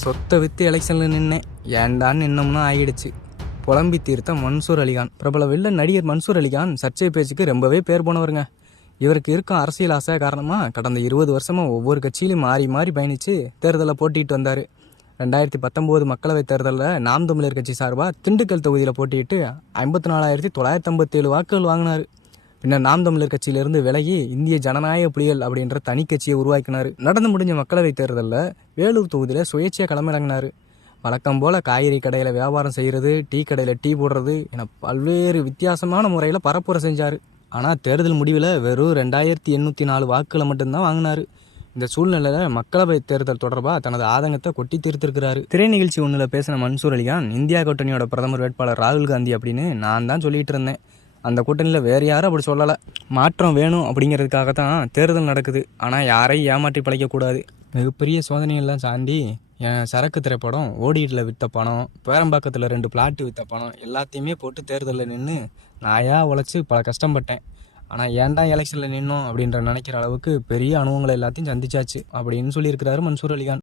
சொத்தை விற்று எலெக்ஷனில் நின்னேன், ஏண்டான்னு நின்னோம்னா ஆகிடுச்சு. புலம்பி தீர்த்த மன்சூர் அலிகான். பிரபல வில்லன் நடிகர் மன்சூர் அலிகான் சர்ச்சை பேச்சுக்கு ரொம்பவே பேர் போனவருங்க. இவருக்கு இருக்கும் அரசியல் ஆசை காரணமாக கடந்த 20 வருஷமாக ஒவ்வொரு கட்சியிலும் மாறி மாறி பயணித்து தேர்தலில் போட்டிட்டு வந்தார். 2019 மக்களவைத் தேர்தலில் நாம் தமிழர் கட்சி சார்பாக திண்டுக்கல் தொகுதியில் போட்டிட்டு 54,957 வாக்குகள் வாங்கினார். பின்னர் நாம் தமிழர் கட்சியிலிருந்து விலகி இந்திய ஜனநாயக புலிகள் அப்படின்ற தனி கட்சியை உருவாக்கினார். நடந்து முடிஞ்ச மக்களவைத் தேர்தலில் வேலூர் தொகுதியில் சுயேட்சையாக களமிறங்கினார். வழக்கம் போல் காய்கறி கடையில் வியாபாரம் செய்கிறது, டீ கடையில் டீ போடுறது என பல்வேறு வித்தியாசமான முறையில் பரப்புரை செஞ்சார். ஆனால் தேர்தல் முடிவில் வெறும் 2804 வாக்குகளை மட்டும்தான் வாங்கினார். இந்த சூழ்நிலையில் மக்களவைத் தேர்தல் தொடர்பாக தனது ஆதங்கத்தை கொட்டி தீர்த்திருக்கிறாரு. திரை நிகழ்ச்சி ஒன்றில் பேசின மன்சூர் அலிகான், இந்தியா கூட்டணியோட பிரதமர் வேட்பாளர் ராகுல் காந்தி அப்படின்னு நான் தான் சொல்லிட்டு இருந்தேன். அந்த கூட்டணியில் வேறு யாரும் அப்படி சொல்லலை. மாற்றம் வேணும் அப்படிங்கிறதுக்காக தான் தேர்தல் நடக்குது. ஆனால் யாரையும் ஏமாற்றி பழைக்கக்கூடாது. மிகப்பெரிய சோதனைகள்லாம் தாண்டி என் சரக்கு திரைப்படம், ஓடிடில் விற்ற பணம், பேரம்பாக்கத்தில் 2 பிளாட்டு விற்ற பணம் எல்லாத்தையுமே போட்டு தேர்தலில் நின்று நாயாக உழைச்சி பல கஷ்டப்பட்டேன். ஆனால் ஏன்டா எலெக்ஷனில் நின்னோம் அப்படின்ற நினைக்கிற அளவுக்கு பெரிய அனுபவங்களை எல்லாத்தையும் சந்திச்சாச்சு அப்படின்னு சொல்லியிருக்கிறாரு மன்சூர் அலிகான்.